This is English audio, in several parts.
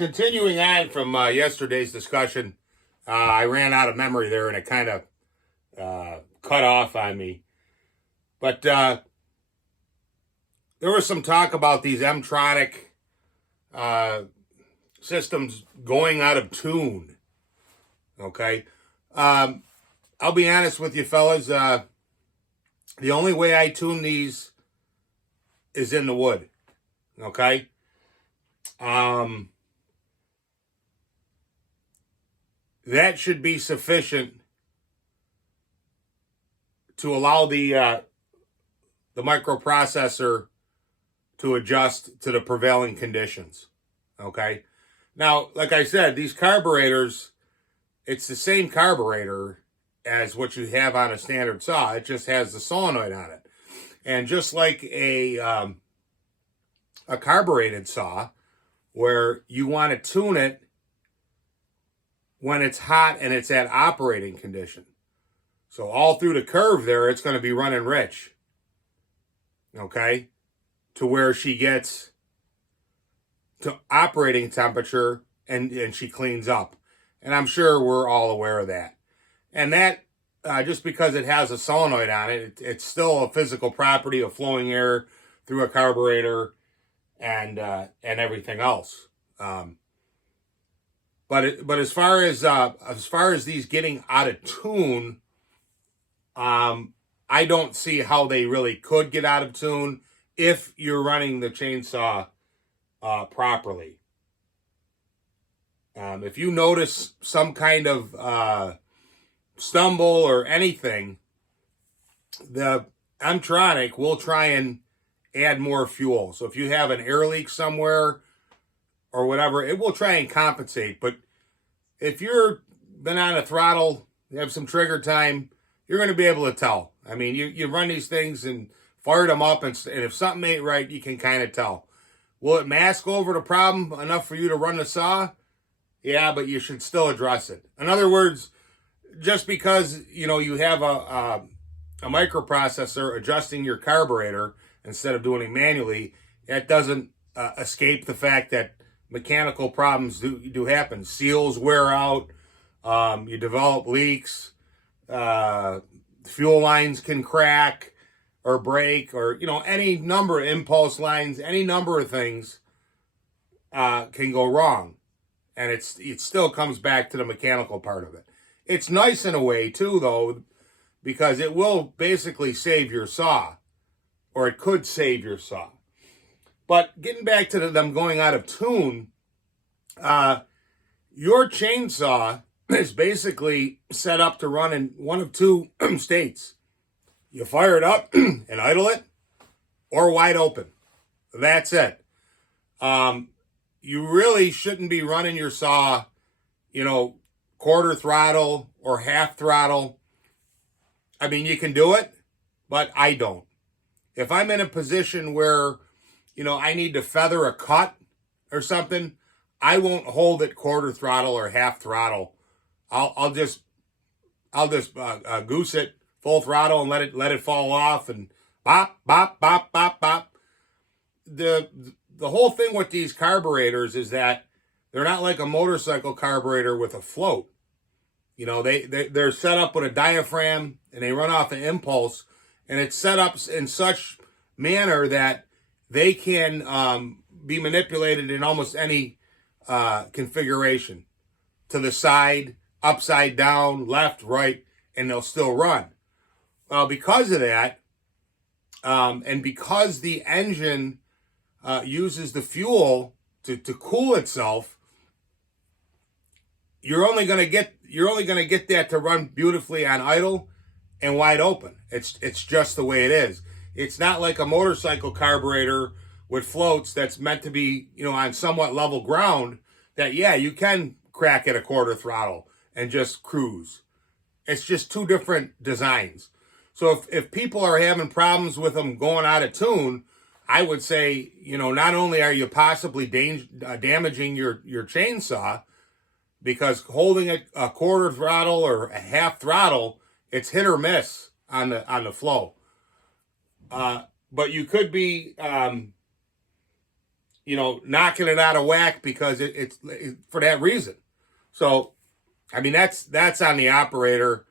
continuing on from yesterday's discussion, I ran out of memory there and it kind of cut off on me. But there was some talk about these Mtronic systems going out of tune. Okay. I'll be honest with you, fellas. The only way I tune these is in the wood. Okay. That should be sufficient to allow the microprocessor to adjust to the prevailing conditions. Okay. Now, like I said, these carburetors, it's the same carburetor as what you have on a standard saw. It just has the solenoid on it. And just like a carbureted saw, where you want to tune it when it's hot and it's at operating condition. So all through the curve there, it's going to be running rich. Okay? To where she gets to operating temperature and she cleans up. And I'm sure we're all aware of that. And that, just because it has a solenoid on it, it's still a physical property of flowing air through a carburetor and everything else. But as far as these getting out of tune, I don't see how they really could get out of tune if you're running the chainsaw properly. If you notice some kind of stumble or anything, the Mtronic will try and add more fuel. So if you have an air leak somewhere or whatever, it will try and compensate. But if you're been on a throttle, you have some trigger time, you're going to be able to tell. I mean, you run these things and fired them up, and if something ain't right, you can kind of tell. Will it mask over the problem enough for you to run the saw? Yeah, but you should still address it. In other words, just because you have a microprocessor adjusting your carburetor instead of doing it manually, that doesn't escape the fact that mechanical problems do happen. Seals wear out. You develop leaks. Fuel lines can crack or break, or any number of impulse lines, any number of things can go wrong, and it still comes back to the mechanical part of it. It's nice in a way too, though, because it will basically save your saw, or it could save your saw. But getting back to them going out of tune, your chainsaw is basically set up to run in one of two states. You fire it up and idle it, or wide open. That's it. You really shouldn't be running your saw, quarter throttle or half throttle. I mean, you can do it, but I don't. If I'm in a position where, I need to feather a cut or something, I won't hold it quarter throttle or half throttle. I'll just goose it full throttle and let it fall off and bop, bop, bop, bop, bop. The whole thing with these carburetors is that they're not like a motorcycle carburetor with a float. They're set up with a diaphragm and they run off an impulse, and it's set up in such manner that they can be manipulated in almost any configuration, to the side, upside down, left, right, and they'll still run. Well, because of that, and because the engine uses the fuel to cool itself, you're only going to get that to run beautifully on idle and wide open. It's just the way it is. It's not like a motorcycle carburetor with floats that's meant to be, on somewhat level ground, that, yeah, you can crack at a quarter throttle and just cruise. It's just two different designs. So if people are having problems with them going out of tune, I would say, not only are you possibly damaging your chainsaw, because holding a quarter throttle or a half throttle, it's hit or miss on the flow. But you could be knocking it out of whack because it's for that reason. So, I mean, that's on the operator.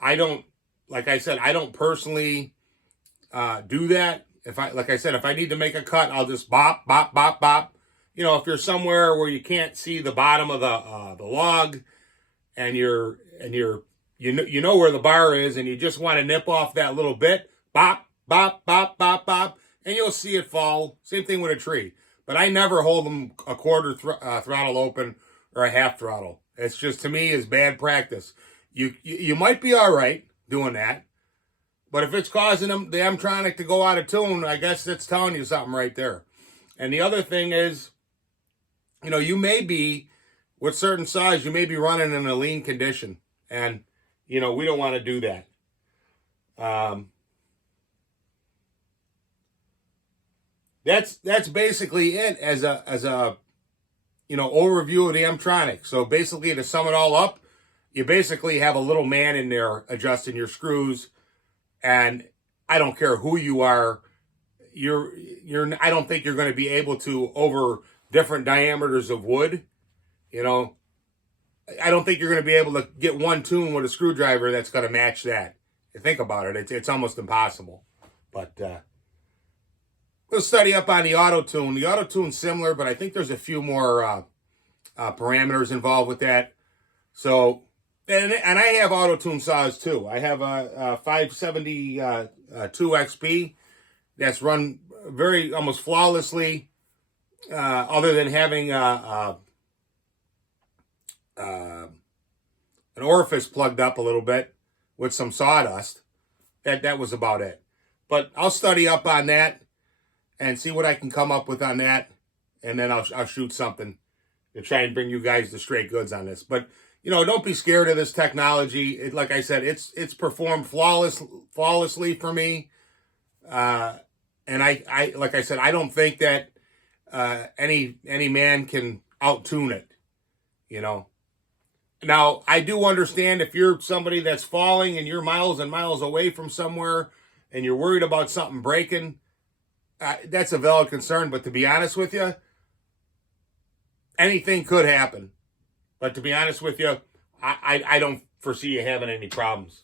I don't, like I said, I don't personally do that. Like I said, if I need to make a cut, I'll just bop, bop, bop, bop. If you're somewhere where you can't see the bottom of the log, and you know where the bar is, and you just want to nip off that little bit, bop, bop, bop, bop, bop, and you'll see it fall. Same thing with a tree. But I never hold them a quarter throttle open or a half throttle. It's just, to me, is bad practice. You might be all right doing that, but if it's causing the Mtronic to go out of tune, I guess that's telling you something right there. And the other thing is, you may be, with certain size, you may be running in a lean condition. And, we don't want to do that. That's basically it as a overview of the Mtronic. So basically, to sum it all up, you basically have a little man in there adjusting your screws, and I don't care who you are, I don't think you're going to be able to, over different diameters of wood, I don't think you're going to be able to get one tune with a screwdriver that's going to match that. You think about it, it's almost impossible. But we'll study up on the auto tune. The auto tune's similar, but I think there's a few more parameters involved with that. So, and I have auto tune saws too. I have a 572 XP that's run almost flawlessly, other than having an orifice plugged up a little bit with some sawdust. That was about it. But I'll study up on that and see what I can come up with on that, and then I'll shoot something to try and bring you guys the straight goods on this. But don't be scared of this technology. Like I said, it's performed flawlessly for me. And I like I said, I don't think that any man can out-tune it. Now, I do understand if you're somebody that's falling and you're miles and miles away from somewhere and you're worried about something breaking, that's a valid concern. But to be honest with you, anything could happen. But to be honest with you, I don't foresee you having any problems.